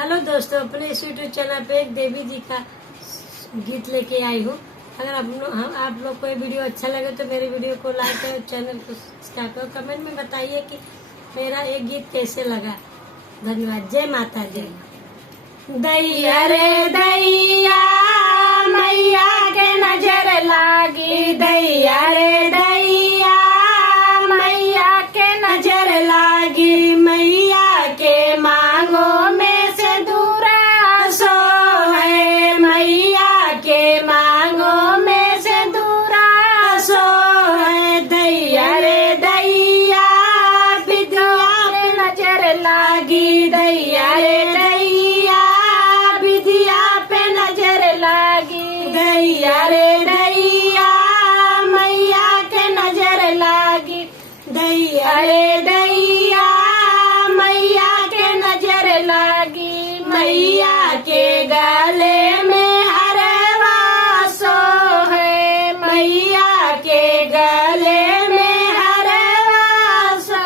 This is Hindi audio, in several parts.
हेलो दोस्तों, अपने इस यूट्यूब चैनल पे एक देवी जी का गीत लेके आई हूँ। अगर आप लोग को ये वीडियो अच्छा लगे तो मेरे वीडियो को लाइक करें, चैनल को सब्सक्राइब करें, कमेंट में बताइए कि मेरा एक गीत कैसे लगा। धन्यवाद। जय माता दी। दैया रे दैया मैया के नजर लागी, दैया रे दैया मैया के नजर लागी, मैया के मांगों में से दूरा सो है, मैया के मांगों में से दूरा सो है। दैया रे दैया विद्या पे नजर लागी, दैया रे दैया विद्या पे नजर लागी, दैया रे दैया मैया के नजर लागी, दैया रे दैया मैया के नजर लागी, मैया के गले में हरवा सो है, मैया के गले में हरवा सो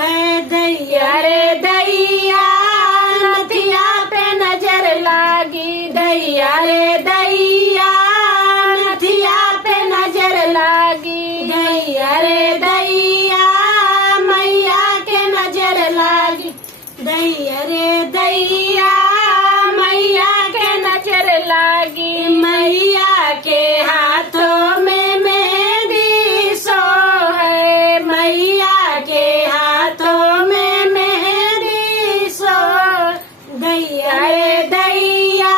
है। दैया रे दैया नथिया पे नजर लागी, दैया रे दैया नथिया पे नजर लागी, दैया रे दैया मैया के नजर लागी, दैया रे दैया मैया के नजर लागी, मैया के हाथों में मेहंदी सो है, मैया के हाथों में मेहंदी सो। दैया रे दैया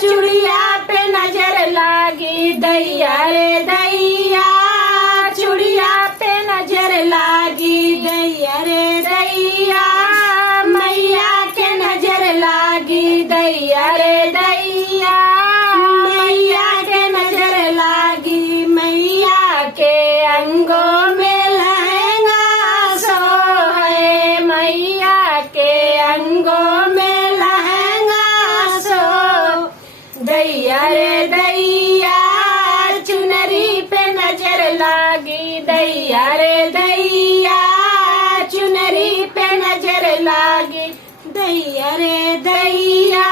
चूड़िया पे नजर लागी, दैया रे दैया चूड़िया पे नजर लागी, दैया रे दैया मैया के नजर लागी, दैया रे दैया मैया के नजर लागी, मैया के अंगों में लहंगा सो है, मैया के अंगों में लहंगा सो। दैया रे दैया चुनरी पे नजर लागी, दैया रे दैया चुनरी पे नजर लागी, दैया रे दैया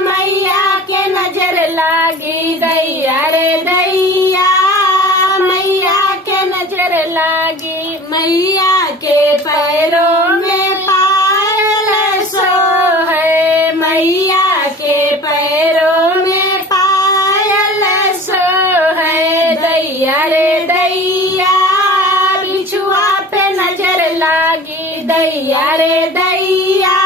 मैया के नजर लागी, दैया रे दैया मैया के नजर लागी, मैया के पैरों में पायल सो है, मैया के पैरों में पायल सो है। दैया रे दैया बिछुआ पे नजर लागी, दैया रे दैया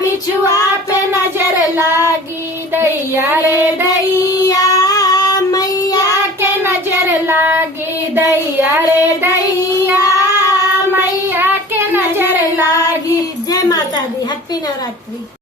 बिछुआ पे नजर लागी, दैया रे दैया मैया के नजर लागी, दैया रे दैया मैया के नजर लागी। जय माता दी। हैप्पी नवरात्रि।